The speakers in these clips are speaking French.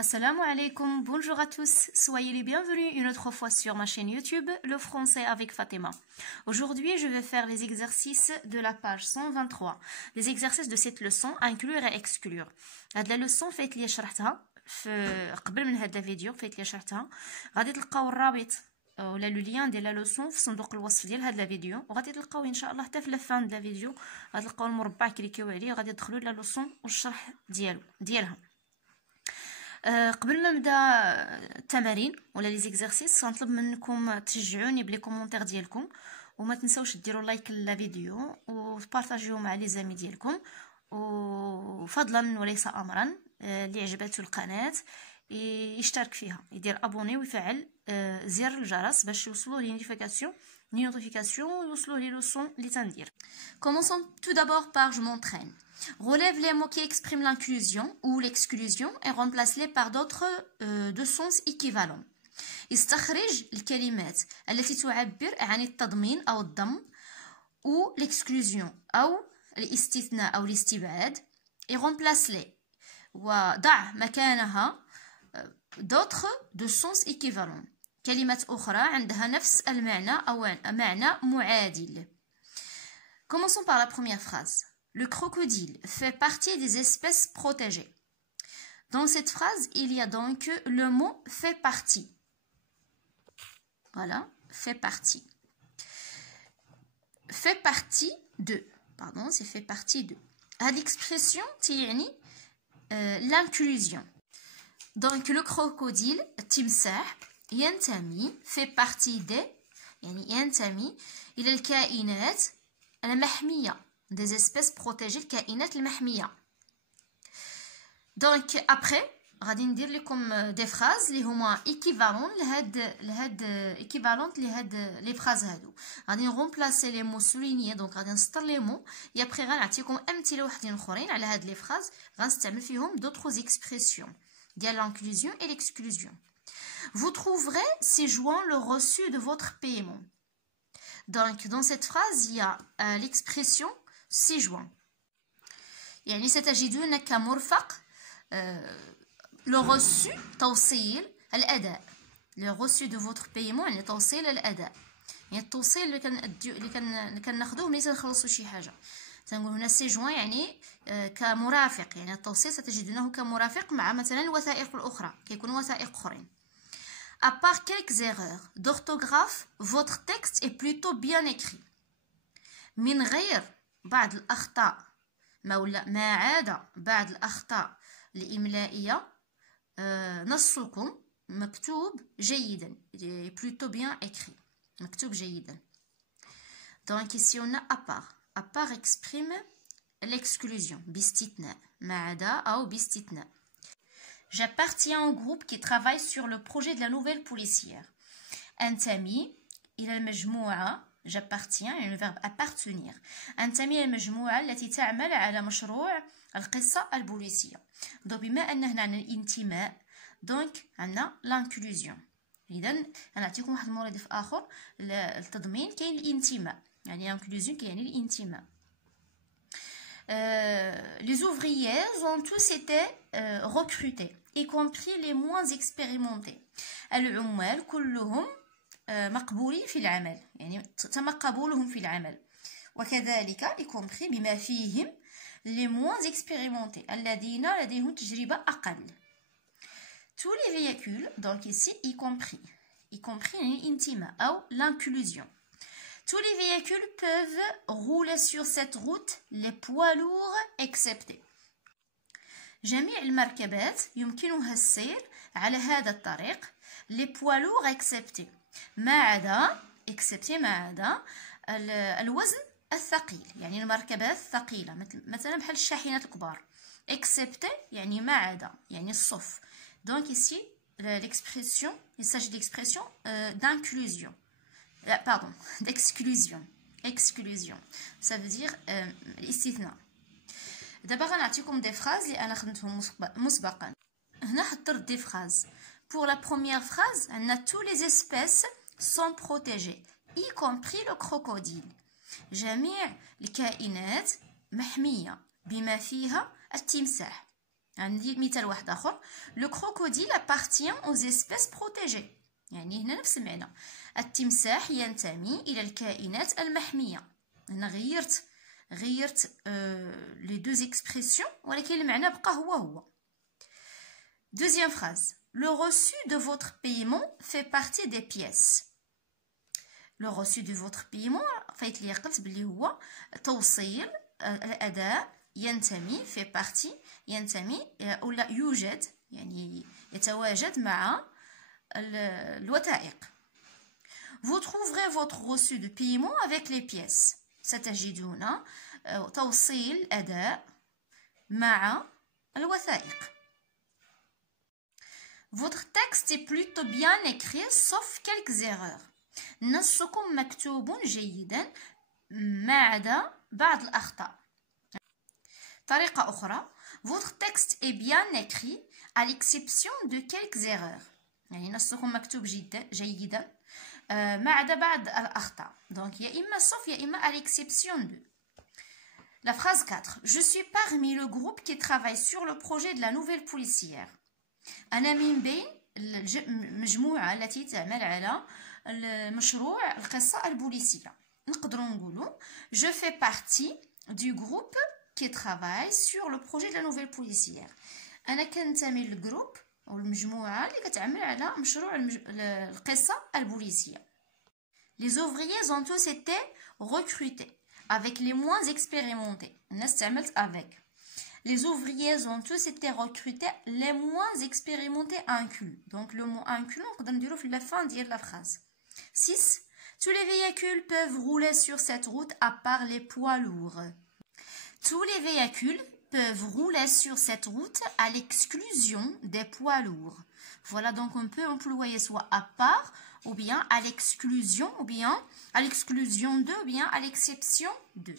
Assalamu alaikum, bonjour à tous, soyez les bienvenus une autre fois sur ma chaîne YouTube, le français avec Fatima. Aujourd'hui, je vais faire les exercices de la page 123, les exercices de cette leçon, inclure et exclure. هاد la leçon فايت لي شرحتها قبل من هاد الفيديو فايت لي شرحتها. غادي تلقاو الرابط ولا لو لين ديال لا لوسون في صندوق الوصف ديال هاد الفيديو، وغادي تلقاو ان شاء الله حتى في لافان ديال الفيديو غادي تلقاو المربع كليكيو عليه وغادي تدخلوا لا لوسون والشرح ديالها. قبل ما نبدا التمارين ولا لي زيكزارسيس غنطلب منكم تشجعوني بلي كومونتير ديالكم، وما تنساوش ديروا لايك للفيديو وتبارطاجيوه مع لي زامي ديالكم، وفضلا وليس امرا اللي عجبته القناه يشترك فيها، يدير ابوني ويفعل زر الجرس باش يوصلوا لي نوتيفيكاسيون ويوصلوا لي لوسون اللي تندير. Commençons tout d'abord par je m'entraîne. Relève les mots qui expriment l'inclusion ou l'exclusion et remplace-les par d'autres de sens équivalents. استخرج الكلمات التي تعبر عن التضمين أو الضم ou l'exclusion أو الاستثناء أو الاستبعاد et remplace-les وضع مكانها d'autres de sens équivalents. كلمات أخرى عندها نفس المعنى أو معنى معادل. Commençons par la première phrase. Le crocodile fait partie des espèces protégées. Dans cette phrase, il y a donc le mot fait partie. Voilà, fait partie. Fait partie de. Pardon, c'est fait partie de. À l'expression, تعني l'inclusion. Donc le crocodile, timsah, ينتمي fait partie de. يعني ينتمي إلى الكائنات المحمية. Des espèces protégées, الكائنات المحمية. Donc après غادي ندير لكم des phrases اللي هما équivalentes لهاد لي phrases هادو. غادي نغومبلاسي لي مو سولينيي، دونك غادي نسطر لي مو، et après غنعطيكم امثله وحدين اخرين على هاد لي phrases غنستعمل فيهم d'autres expressions ديال l'inclusion et l'exclusion. Vous trouverez ci-joint le reçu de votre paiement. Donc dans cette phrase il y a l'expression ci-joint. يعني ستجدون كمرفق le reçu توصيل الأداء. le reçu de votre paiement يعني توصيل الأداء، يعني التوصيل اللي كناخذوه ملي تنخلصوا شي حاجة. تنقول هنا سي جوان يعني كمرافق، يعني التوصيل ستجدونه كمرافق مع مثلا الوثائق الأخرى، كيكونوا وثائق أخرين. À part quelques erreurs d'orthographe, votre texte est plutôt bien écrit. من غير بعض الأخطاء ما عدا بعض الأخطاء الإملائية نصكم مكتوب جيدا. plutôt bien écrit. مكتوب جيدا. Donc ici on a à part. À part exprime l'exclusion. باستثناء. ما عدا أو باستثناء. J'appartiens au groupe qui travaille sur le projet de la nouvelle policière. أنتمي إلى المجموعة. J'appartiens يعني le verbe appartenir. أنتمي إلى المجموعة التي تعمل على مشروع القصة البوليسية. donc بما أن هنا عندنا الانتماء donc عندنا l'inclusion. إذا غنعطيكم واحد المرادف آخر. التضمين كاين الانتماء، يعني l'inclusion كيعني الانتماء. Les ouvrières ont tous été recrutés, y compris les moins expérimentés. العمال كلهم مقبولين في العمل، يعني تم قبولهم في العمل. وكذلك y compris بما فيهم les moins expérimentés الذين لديهم تجربة أقل. Tous les véhicules, donc ici y compris يعني الانتماء أو l'inclusion. Tous les véhicules peuvent rouler sur cette route, les poids lourds exceptés. جميع المركبات يمكنها السير على هذا الطريق، les poids lourds exceptés. ما عدا الوزن الثقيل، يعني المركبات الثقيلة مثلا بحال الشاحنات الكبار. excepté يعني ما عدا، يعني الصف. donc ici l'expression, il s'agit d'expression d'inclusion. Pardon, d'exclusion. Exclusion. Ça veut dire الاستثناء. دابا غنعطيكم des phrases اللي انا خدمتهم مسبقا. هنا حضرت des phrases. Pour la première phrase, on a tous les espèces sont protégées, y compris le crocodile. جميع الكائنات محمية بما فيها التمساح. عندي مثال واحد اخر. لو كروكوديل appartient aux espèces protégées. يعني هنا نفس المعنى. التمساح ينتمي الى الكائنات المحميه. هنا غيرت لي دوز اكسبرسيون ولكن المعنى بقى هو. Deuxième phrase. Le reçu de votre paiement fait partie des pièces. Le reçu de votre paiement فايت لي قلت بلي هو توصيل الأداء ينتمي في partie ينتمي ولا يوجد يعني يتواجد مع الوثائق. Vous trouverez votre reçu de paiement avec les pièces. ستجدون توصيل الأداء مع الوثائق. Votre texte est plutôt bien écrit sauf quelques erreurs. نصكم مكتوب جيدا ما عدا بعض الأخطاء. طريقة أخرى. Votre texte est bien écrit à l'exception de quelques erreurs. يعني نصكم مكتوب جيدا ما عدا بعض الأخطاء. Donc يا إما sauf يا إما à l'exception de. La phrase 4. Je suis parmi le groupe qui travaille sur le projet de la nouvelle policière. أنا من بين المجموعة التي تعمل على المشروع القصة البوليسية. نقدروا نقولوا je fais partie du groupe qui travaille sur le projet de la nouvelle policière. أنا كنتمي للجروب أو المجموعة اللي كتعمل على مشروع القصة البوليسية. Les ouvriers ont tous été recrutés avec les moins expérimentés. الناس تعملت avec. Les ouvriers ont tous été recrutés, les moins expérimentés inclus. Donc le mot inclus, on peut dire la fin de la phrase. 6. Tous les véhicules peuvent rouler sur cette route à part les poids lourds. Tous les véhicules peuvent rouler sur cette route à l'exclusion des poids lourds. Voilà, donc on peut employer soit à part, ou bien à l'exclusion, ou bien à l'exclusion de, ou bien à l'exception de.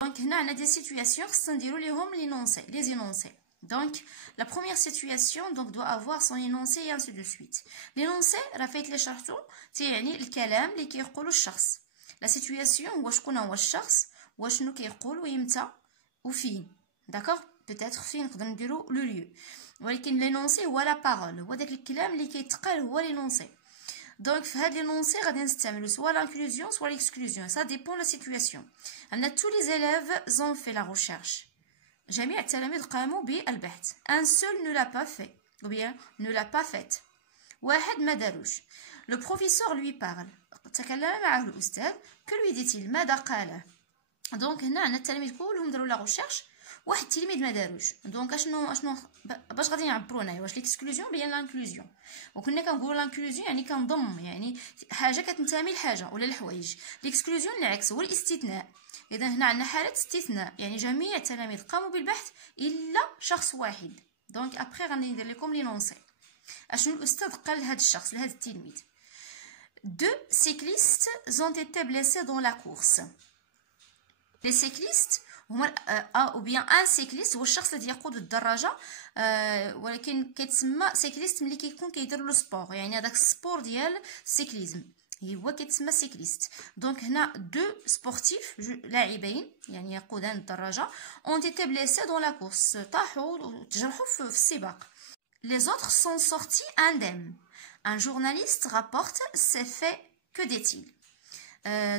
Donc, on a des situations qui les énoncés. Donc, la première situation donc, doit avoir son énoncé et ainsi de suite. L'énoncé, رفيت لي شرحته تعني الكلام اللي كيقولو الشخص. La situation هو شكون هو الشخص وشنو كيقول ويمتى وفين. D'accord? Peut-être فين نقدر نديرو لو lieu. ولكن l'énoncé هو la parole. هو داك الكلام اللي كيتقال هو l'énoncé. Donc, في هذا l'énoncé غادي نستعملو soit l'inclusion soit l'exclusion. Ça dépend de la situation. Tous les élèves ont fait la recherche. جميع التلاميذ قاموا بالبحث. Un seul ne l'a pas fait. Ou bien ne l'a pas faite. واحد ما داروش. Le professeur lui parle. تكلم معه الأستاذ. Que lui dit-il? ماذا قاله؟ Donc هنا عندنا التلاميذ كلهم داروا لا recherche. واحد التلميذ ما داروش. دونك اشنو باش غادي نعبروا هنايا واش ليكسكلوزيون بيان لانكلوزيون. وكنا كنقولوا لانكلوزيون يعني كنضم يعني حاجه كتنتمي لحاجه ولا لحوايج. ليكسكلوزيون العكس هو الاستثناء. اذا هنا عندنا حاله استثناء يعني جميع التلاميذ قاموا بالبحث الا شخص واحد. دونك ابري غادي ندير لكم لينونسي اشنو الاستاذ قال لهذا الشخص لهذا التلميذ. Deux cyclistes ont été blessés dans la course. Les cyclistes هما او بيان ان سيكليست هو الشخص اللي يقود الدراجه ولكن كيتسمى سيكليست ملي كيكون كيدير لو سبور يعني هذاك السبور ديال السيكليزم هو كيتسمى سيكليست. دونك هنا دو سبورتيف لاعبين يعني يقودان الدراجه ont été blessés dans la course طاحوا وتجرحوا في السباق. Les autres sont sortis indemnes. Un journaliste rapporte ces faits. Que dit-il?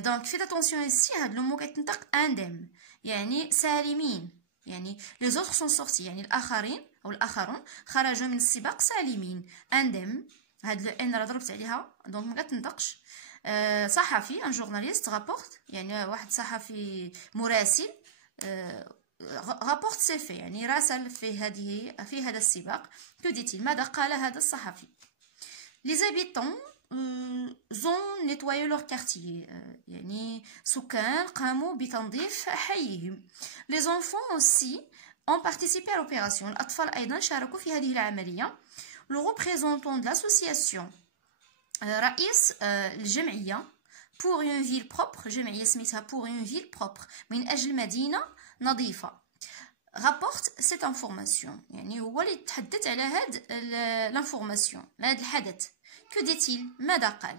Donc faites attention ici هاد لو مو كيتنطق indemne يعني سالمين يعني les autres sont sortis يعني الآخرين أو الآخرون خرجوا من السباق سالمين. indemne هاد لو ان راه ضربت عليها دونك ما كتنطقش. صحفي ان جورناليست رابورت يعني واحد صحفي مراسل رابورت سي في يعني راسل في هذا السباق. كو ديتيل ماذا قال هذا الصحفي؟ les habitants ont nettoyé leur quartier يعني سكان قاموا بتنظيف حيهم. les enfants aussi ont participé à l'opération. الأطفال أيضا شاركوا في هذه العملية. le représentant de l'association رئيس الجمعية pour une ville propre جمعية سميتها pour une ville propre من أجل مدينة نظيفة rapporte cette information يعني هو اللي يتحدث على هاد l'information هذا الحدث. que dit-il ماذا قال؟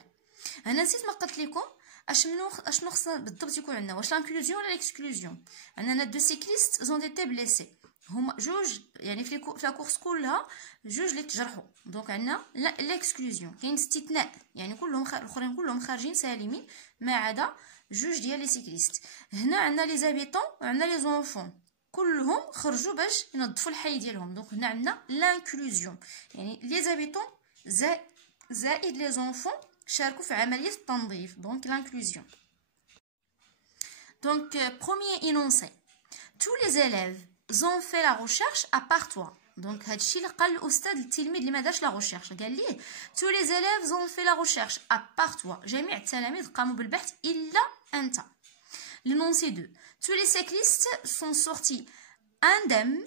انا نسيت ما قلت لكم اشنو خصنا بالضبط يكون عندنا واش لانكلوزيون ولا ليكسكلوزيون. عندنا دو سيكليست زون ديتي بليسي هما جوج يعني في الكورس كلها جوج اللي تجرحوا. دونك عندنا ليكسكلوزيون، كاين استثناء يعني كلهم الاخرين كلهم خارجين سالمين ما عدا جوج ديال لي سيكليست. هنا عندنا لي زابيتون وعندنا لي زونفون كلهم خرجوا باش ينظفوا الحي ديالهم. دونك هنا عندنا لانكلوزيون يعني لي زابيتون زائد لي زونفون شاركوا في عمليه التنظيف. دونك لانكلوزيون. دونك premier énoncé, tous les élèves ont fait la recherche à part toi. دونك هادشي اللي قال الاستاذ للتلميذ اللي ما دارش لا ريشيرش، قال ليه tous les élèves ont fait la recherche à part toi. جميع التلاميذ قاموا بالبحث الا انت. l'énoncé 2, tous les cyclistes sont sortis indemnes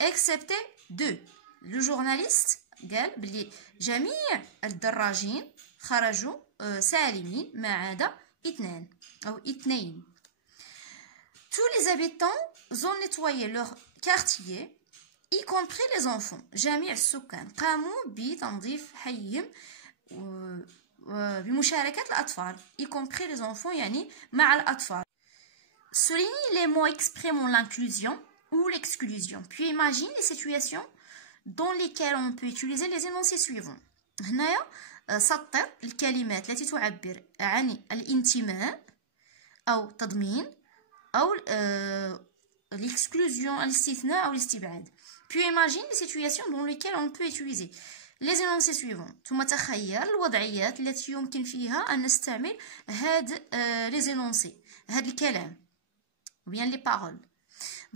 excepté 2. le journaliste قال بلي جميع الدراجين خرجوا سالمين ما عدا اثنين. tous les habitants ont nettoyé leur quartier y compris les enfants. جميع السكان قاموا بتنظيف حيهم بمشاركة الأطفال y compris les enfants يعني مع الأطفال. souligne les mots exprimant l'inclusion ou l'exclusion puis imagine les situations dans lesquelles on peut utiliser les énoncés suivants. هنايا سطر الكلمات التي تعبر عن الانتماء أو تضمين أو l'exclusion الاستثناء أو الاستبعاد. puis imagine les situations dans lesquelles on peut utiliser les énoncés suivants. ثم تخيل الوضعيات التي يمكن فيها أن نستعمل هاد les énoncés هاد الكلام ou bien les paroles.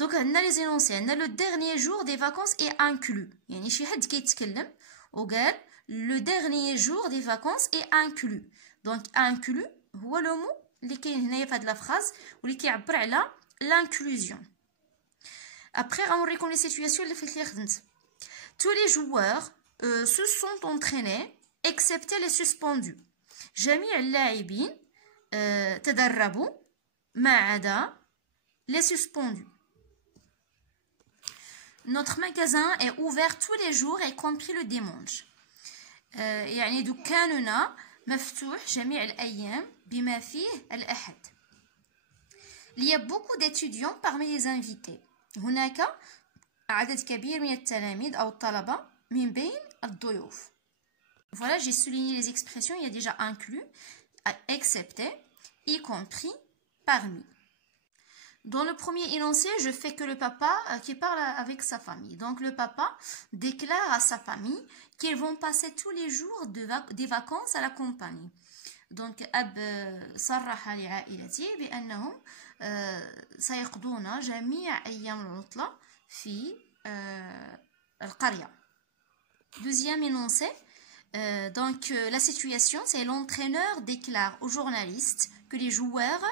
donc عندنا les énoncés عندنا le dernier jour des vacances est inclus يعني شي حد كيتكلم وقال le dernier jour des vacances est inclus. donc inclus هو لو مو اللي كاين هنايا في هاد لا فراز واللي كيعبر على l'inclusion. après غنوريكم les situations اللي فيها خدمت. tous les joueurs se sont entraînés excepté les suspendus. جميع اللاعبين تدربوا ما عدا les suspendus. notre magasin est ouvert tous les jours y compris le dimanche. يعني دكاننا مفتوح جميع الأيام بما فيه الأحد. il y a beaucoup d'étudiants parmi les invités. هناك عدد كبير من التلاميذ أو الطلبة من بين الضيوف. voilà, j'ai souligné les expressions. il y a déjà inclus, excepté, y compris, parmi. Dans le premier énoncé, je fais que le papa qui parle avec sa famille. Donc le papa déclare à sa famille qu'ils vont passer tous les jours des vacances à la campagne. Donc أب صرح لعائلته بأنهم سيقضون جميع أيام العطلة في القرية. deuxième énoncé, donc la situation, c'est l'entraîneur déclare aux journalistes que les joueurs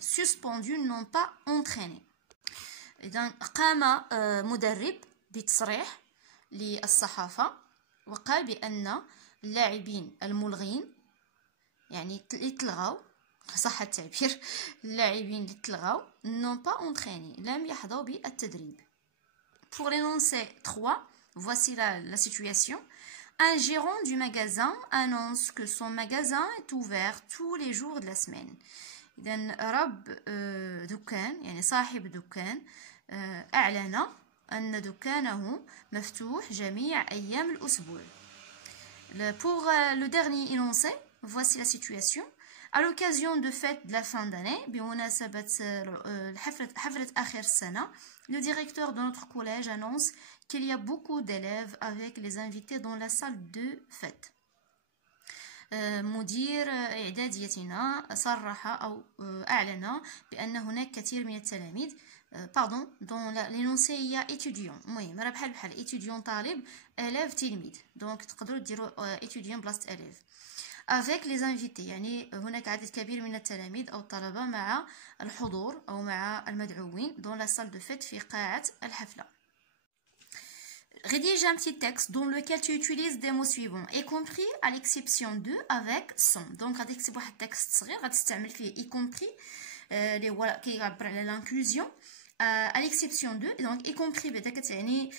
suspendus n'ont pas entraîné. إذن قام مدرب بتصريح للصحافة وقال بأن اللاعبين الملغين يعني يتلغوا صح التعبير اللاعبين اللي تلغوا n'ont pas entraîné لم يحظوا بالتدريب. pour l'énoncé 3, voici la situation. un gérant du magasin annonce que son magasin est ouvert tous les jours de la semaine. إذن رب دكان يعني صاحب دكان أعلن أن دكانه مفتوح جميع أيام الأسبوع. pour le dernier énoncé, voici la situation. à l'occasion de fête de la fin d'année بمناسبة حفلة آخر السنة, le directeur de notre collège annonce qu'il y a beaucoup d'élèves avec les invités dans la salle de fête. مدير إعداديتنا صرح أو أعلن بأن هناك كثير من التلاميذ pardon dans l'énoncé il y a étudiant. المهم راه بحال étudiant طالب élève تلميذ. donc تقدروا ديروا étudiant بلاصة élève. avec les invités يعني هناك عدد كبير من التلاميذ أو الطلبة مع الحضور أو مع المدعوين dans la salle de fête في قاعة الحفلة. rédige un petit texte dans lequel tu utilises des mots suivants, y compris à l'exception de avec sans. donc غادي تكتب واحد التكست صغير غتستعمل فيه y compris اللي هو كيعبر على l'inclusion, à l'exception de donc y compris بدا كتعني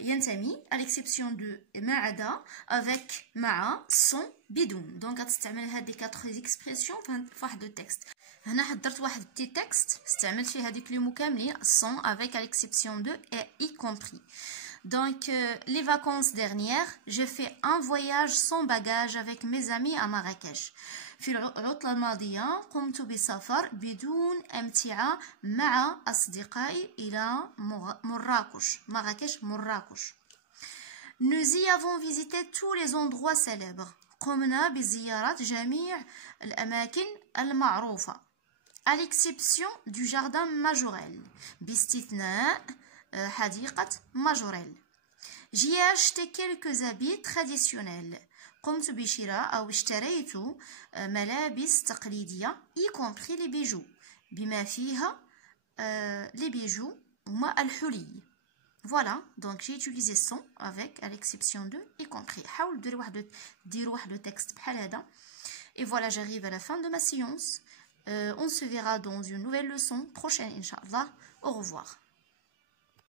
ينتمي, à l'exception de ما عدا, avec مع, sans بدون. donc غتستعمل هاد 4 expressions في واحد التكست. هنا حضرت واحد petit texte استعملت فيه هذيك لي mots كاملين sans avec à l'exception de et y compris. Donc les vacances dernières j'ai fait un voyage sans bagage avec mes amis à Marrakech. في العطلة الماضية قمت بسفر بدون امتعة مع أصدقائي إلى مراكش. Nous y avons visité tous les endroits célèbres. قمنا بزيارة جميع الأماكن المعروفة. À l'exception du jardin Majorelle. باستثناء حديقة ماجوريل. J'y ai acheté quelques habits traditionnels. قمت بشراء أو اشتريت ملابس تقليدية y compris les bijoux. بما فيها les bijoux هما الحلي. Voilà, donc j'ai utilisé son avec à l'exception de y compris. حاولوا ديروا واحد texte بحال هذا. Et voilà, j'arrive à la fin de ma séance. On se verra dans une nouvelle leçon prochaine, Inch'Allah. Au revoir.